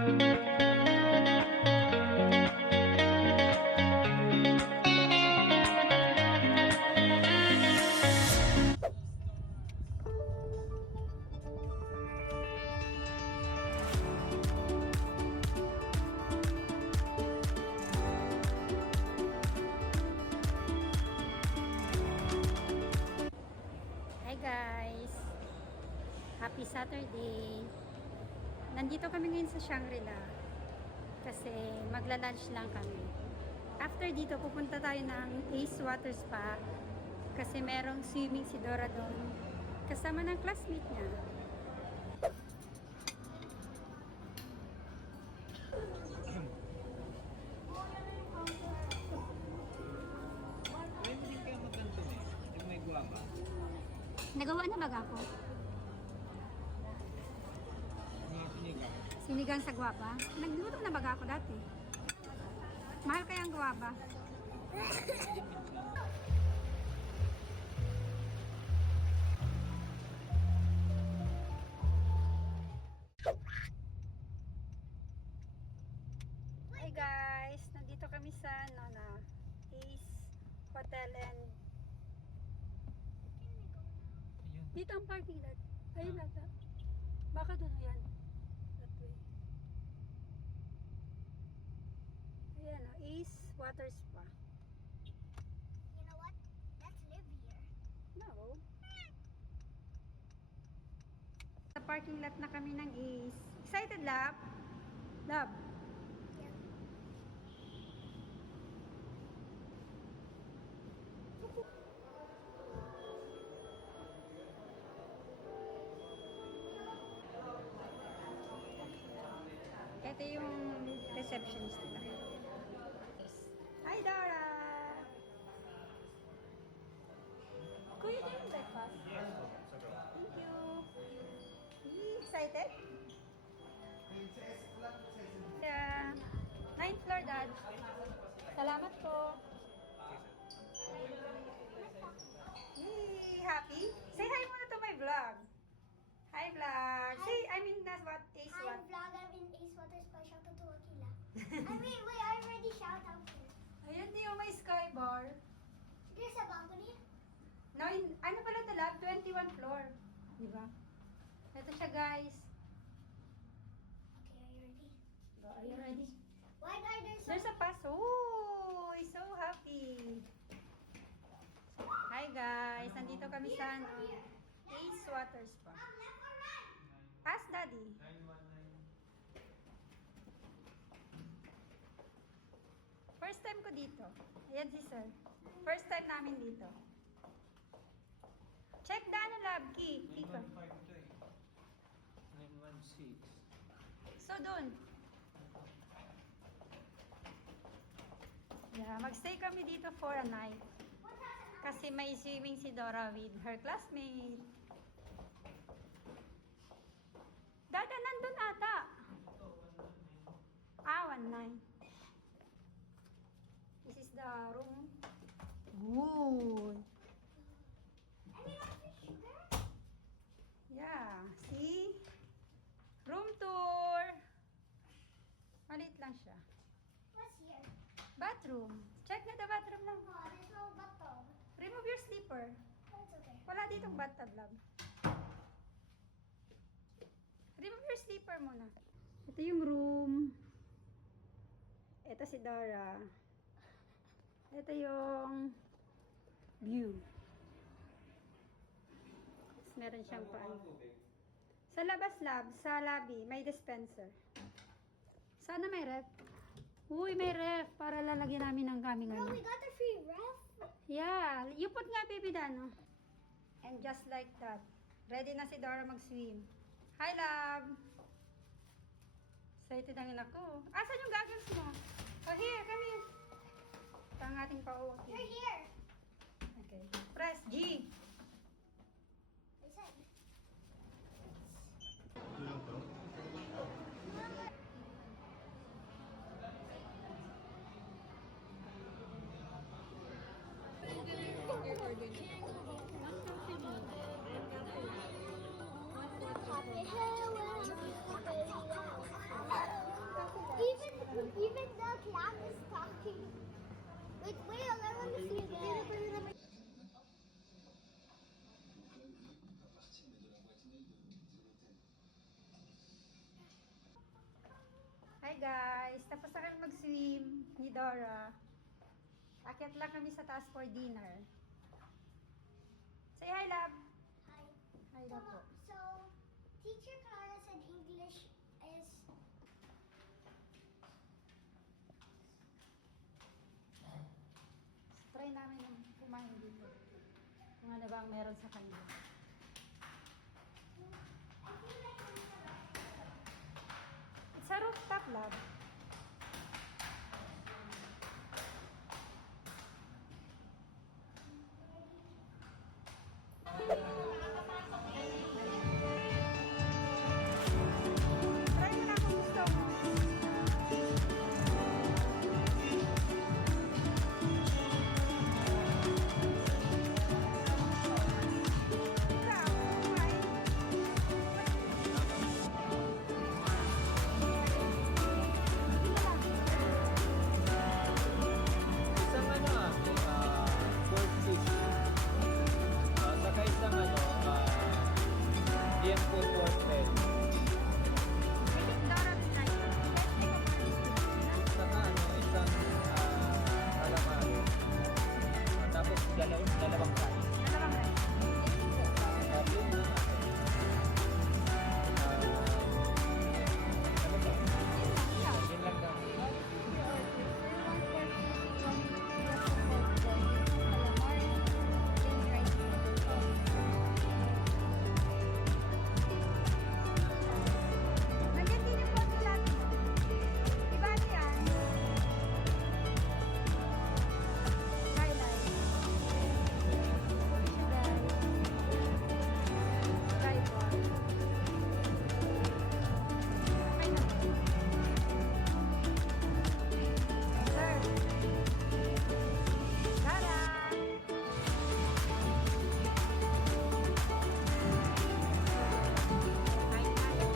Hi guys! Happy Saturday! Nandito kami ngayon sa Shangri-La kasi magla-lunch lang kami. After dito, pupunta tayo ng Ace Water Spa kasi merong swimming si Dora doon kasama ng classmate niya. Hindi kayo magkanto eh. Yung may guwaba. Nagawa na baga ako? Mga sinigang. Sinigang sa guwaba? Nagluto na baga ako dati? Mahal kaya ang guwaba? Hi guys! Nandito kami sa Ace Hotel and Ayun. dito ang parking lot. Ayun nata. Baka doon yan. That way. Ayan o. Ace Water Spa. You know what? Let's live here. No. Sa parking lot na kami ng Ace. Excited, Lab? Lab? Yeah. Ito yung receptionist nila. Hi, Dora! Kuya, do you breakfast? Thank you. Excited? Yeah. 9th floor, Dad. Salamat po. Yay! Happy? Say hi muna to my vlog. Hi, vlog. Hi. Say, I mean, that's what is Hi what. vlog, I'm in Ace Water Spa. Shout out to Akila. I mean, wait, I already shout out to you. Ayan din yung may sky bar. There's a balcony. No, ano pala ito, Lab? 21 floor. Di ba? Ito siya, guys. Okay, are you ready? Are you ready? Why are there so There's a pass. Oh, I'm so happy. Hi, guys. Nandito kami sa Ace Water Spa. left or right? Ask Daddy. 919. First time ko dito. Ayan si Sir. First time namin dito. Check the ano, Lab. Key. Key ko. 915 ito eh. 916. So, dun. Yeah, magstay kami dito for a night. Kasi may swimming si Dora with her classmate. Dada, nandun ata. Ah, 19. This is the room. Good. Any more sugar? Yeah, see? Room tour. Maliit lang siya. What's here? Bathroom. Check na the bathroom lang. Oh, there's no bathtub. Remove your slipper. That's okay. Wala ditong bathtub, lab. Remove your slipper muna. Ito yung room. Ito si Dora. Ito yung view. Tapos meron siyang paano. Sa labas, lab, sa lobby, may dispenser. Sana may ref. Uy, may ref para lalagyan namin ng kaming Bro, ano. we got a free ref. Yeah, you put nga, baby Dano. And just like that, ready na si Dora mag-swim. Hi, love! Excited ang anak ko. Asan yung goggles mo? Oh, here, come here. Ito ang ating pauwi. You're here. Okay. Press G. I said. Happy Halloween. Hi guys! Tapos na kami mag-swim ni Dora. Akyat lang kami sa taas for dinner. Say hi, love! Hi. Hi, love po. So, Teacher Clara said English is Try namin yung kumain dito. Kung ano bang meron sa kanila. I feel like It's a rooftop, love. Try mo na kung gusto mo. Ikaw, kumain. Isang pork fish. Saka isang liempo pork belly. Dora, try. Saka isang calamari. Tapos dalawang kain. Dalawang rice. Yun na natin. Ano ba? Yun lang daw. Nandiyan din yung pork latte. Diba ano yan? Highlight. Dry pork. Okay na. Sir. Tara! Kain tayo.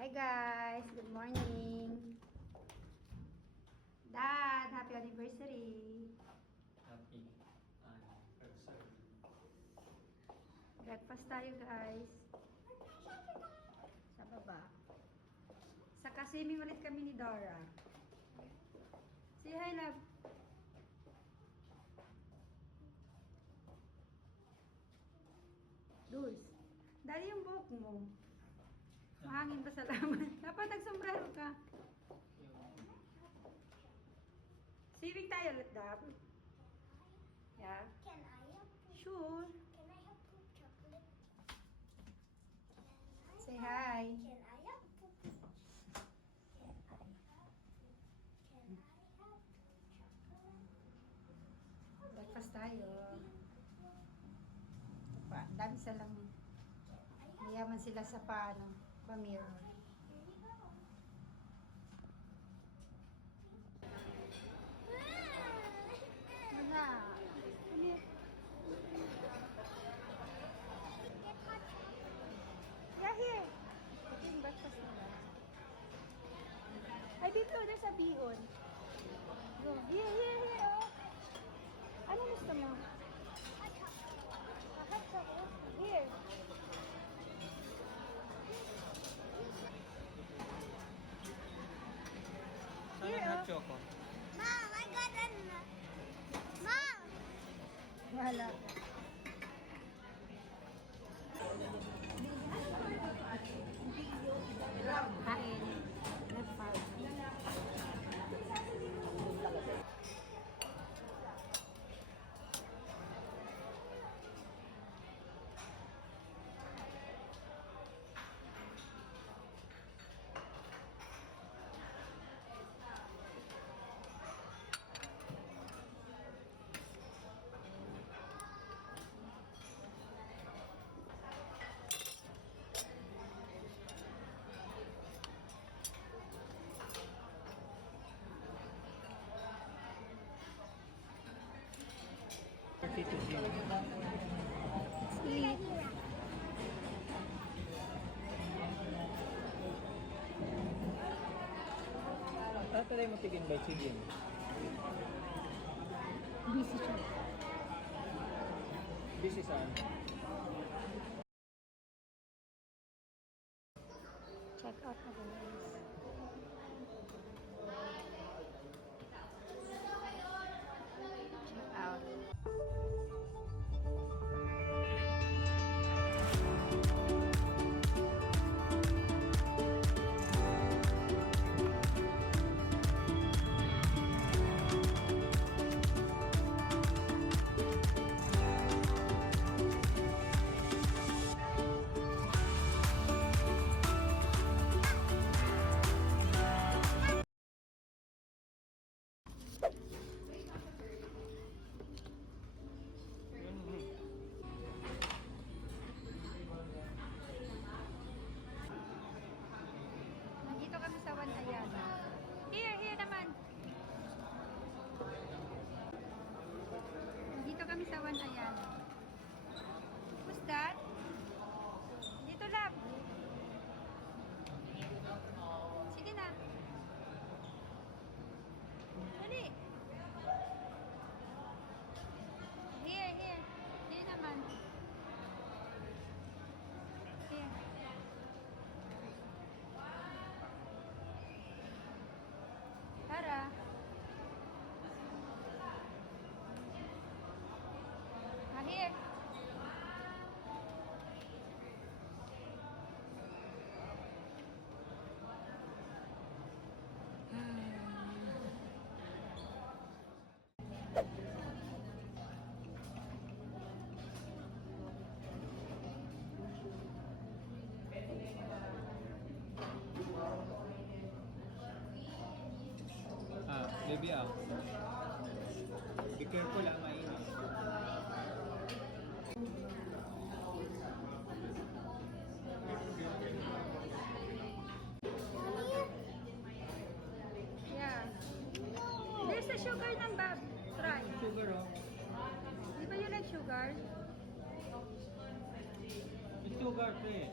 Hi guys, good morning. Dad, happy anniversary. Happy anniversary. Breakfast tayo guys. Sa baba. Sa swimming ulit kami ni Dora. Say hi, love. Dulce. Dali yung buhok mo. Mahangin pa sa laman. Dapat nagsombrero ka. Swimming tayo ulit, Dab. Yeah. can I have Sure. can I have poop chocolate? Say hi. Can I have poop? Can I have poop chocolate? Breakfast tayo. Ito pa, dami salamin. Mayaman sila sa paano, pamir. Here you go. Ano? Pamir. Get hot chocolate. Yeah, here. Ito yung breakfast nila. Ay, dito, there's a bihon. Go. Here, oh. Ano gusto mo? Hot chocolate. Hot chocolate. Here. Saan Here, ang hot oh. choco? Mom, I got an. Mom. Wala. Kain. Nag-5. Tito Jim. Sweet. Tatay mo tigin ba si Jim? Busy siya. This is our Check out na guys. Check out. Nandito kami sa One Ayala. Here naman. Nandito kami sa One Ayala. Who's that? Dito lang. Sige na. Dali. Here. Here naman. Here. Tara. Here. baby Be careful mainit. Yeah. There's the sugar ng Bob. Try. Sugar Di ba you like sugar? It's sugar free.